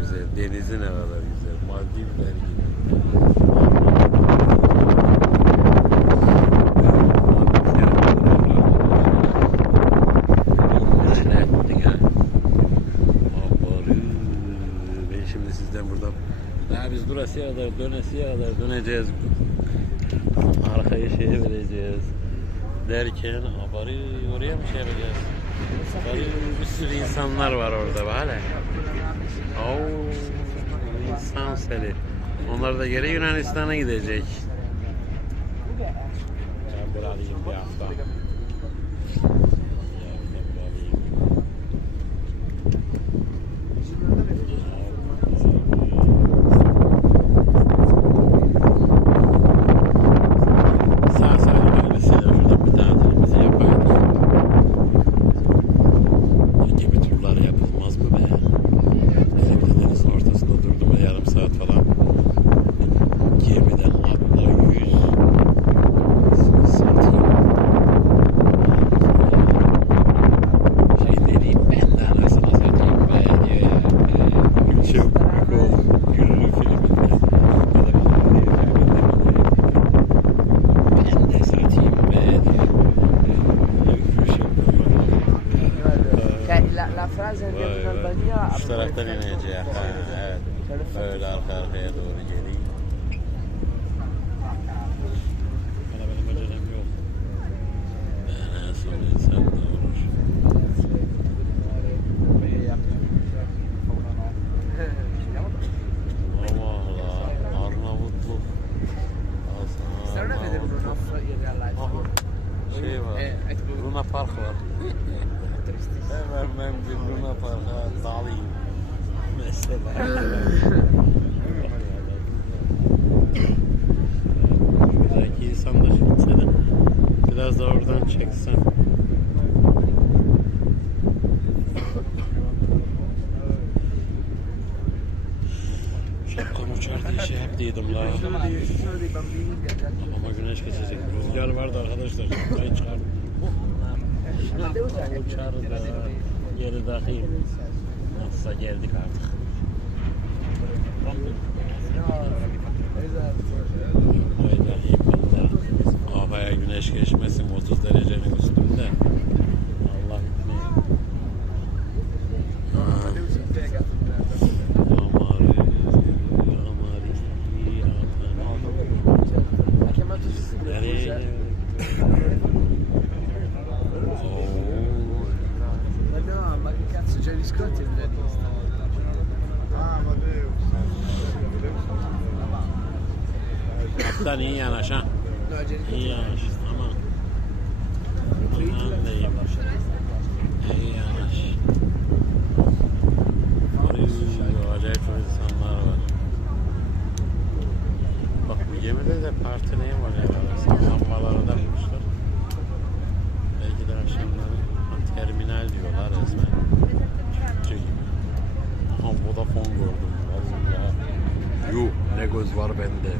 güzel, denizin havaları güzel, Maldivler gibi. şimdi sizden burada daha biz burasıya kadar dönesiye kadar döneceğiz arkaya şeye vereceğiz derken haberi oraya mı çevireceğiz? Bir sürü insanlar var orada bari. Oo, insan seli. Onlar da geri Yunanistan'a gidecek. Ben bir bir hafta. Şu taraftan ineceğiz. Evet. Böyle arka arkaya doğru geliyor. Şapkam uçar diye şey yap diyordum la. Ama güneş kesecek. Rüzgar vardı arkadaşlar. Şapkayı çıkardım. Şapkam uçardı. Geri dahil. Atsa geldik artık. Tamam Kaptan iyi yanaş ha. İyi yanaş. Aman. Aman diyeyim. İyi yanaş. Uyuyor. Acayip insanlar var. Bak bu gemide de parti neye var ya? Lambalara da bulmuşlar. Belki de akşamları terminal diyorlar resmen. Türkçe gibi. Ha Vodafone gördüm. Vallahi. Yuh ne göz var bende.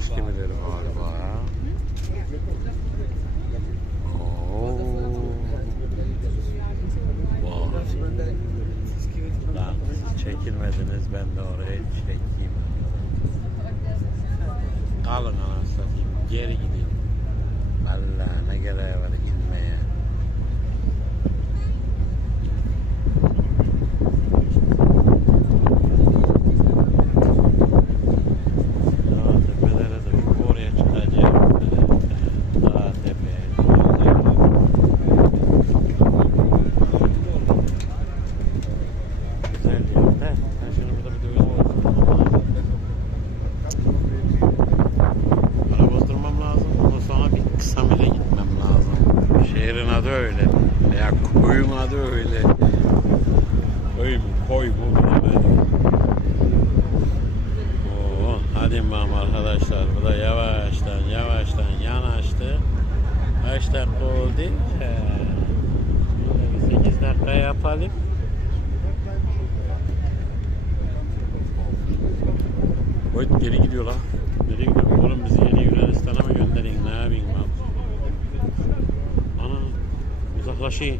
savaş gemileri galiba ya. Oo. Lan siz çekilmediniz ben de oraya çekeyim. Kalın anasını. Geri gideyim. Allah ne gereği var inmeye. Arkadaşlar. Bu da yavaştan yavaştan yanaştı. Kaç dakika oldu? He. Şöyle bir 8 dakika yapalım. Oy geri gidiyor lan. Nereye gidiyor? Oğlum bizi yeni Yunanistan'a mı gönderin? Ne yapayım lan? Ana uzaklaşayım.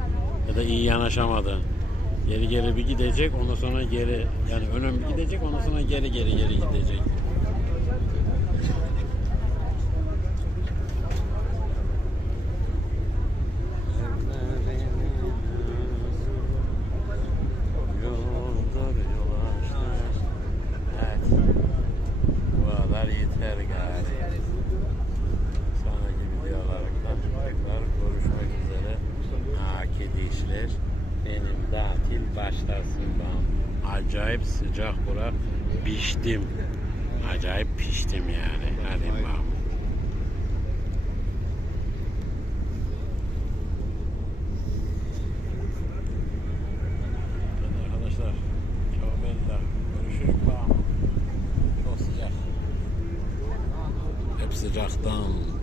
Ya da iyi yanaşamadı. Geri geri bir gidecek ondan sonra geri yani bir gidecek ondan sonra geri geri geri gidecek. Tatil başlasın bana. Acayip sıcak bura. Piştim. Acayip piştim yani. Hadi bakalım. Arkadaşlar. Bella. Görüşürüz bakalım. Çok sıcak. Hep sıcaktan.